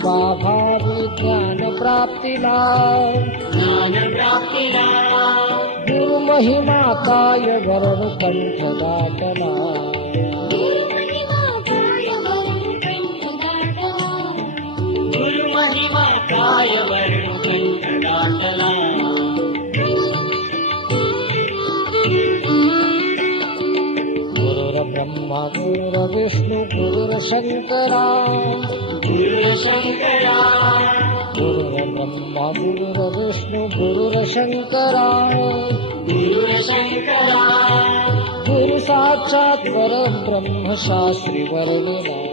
कृपाभावी ज्ञान प्राप्तीला गुरु महिमा काय वरण कंठ दाटला गुरु महिमा काय वरण कंठ दाटला ब्रह्मा गुरुर्विष्णु गुरुर्शंकरा गुरुशंकरा गुरुर्ब्रह्मा गुरुर्विष्णु गुरुर्शंकरा गुरुशंकरा गुरु साक्षात् परब्रह्म शास्त्री वर्णना